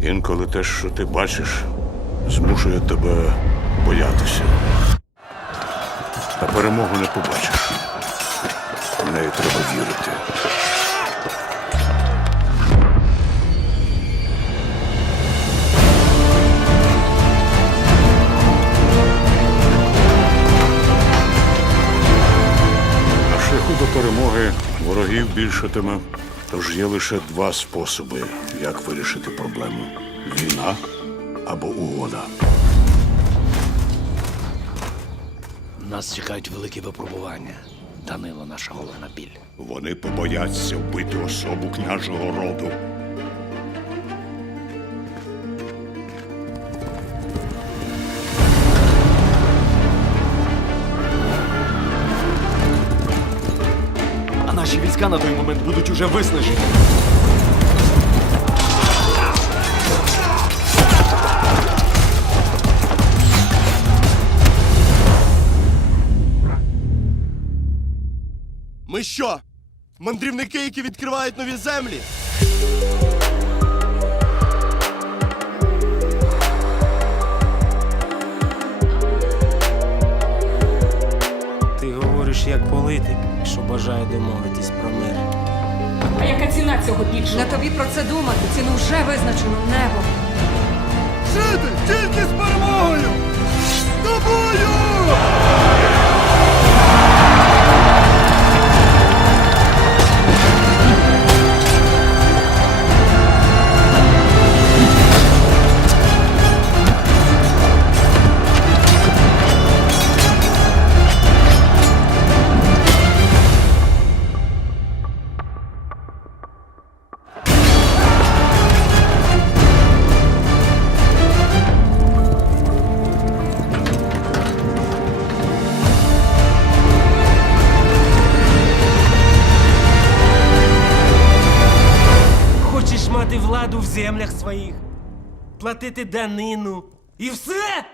Інколи те, що ти бачиш, змушує тебе боятися. А перемогу не побачиш. В неї треба вірити. На шляху до перемоги ворогів більшатиме, тож є лише два способи, як вирішити проблему: війна або угода. Нас чекають великі випробування. Данило наша головна біль. Вони побояться вбити особу княжого роду. А наші війська на той момент будуть уже виснажені. Ми що? Мандрівники, які відкривають нові землі? Ти говориш як політик, що бажає домовитись про мир. А яка ціна цього більшого? Не тобі про це думати. Ціну вже визначено небом. Жити тільки з перемогою! Владу в землях своїх, платити данину і все?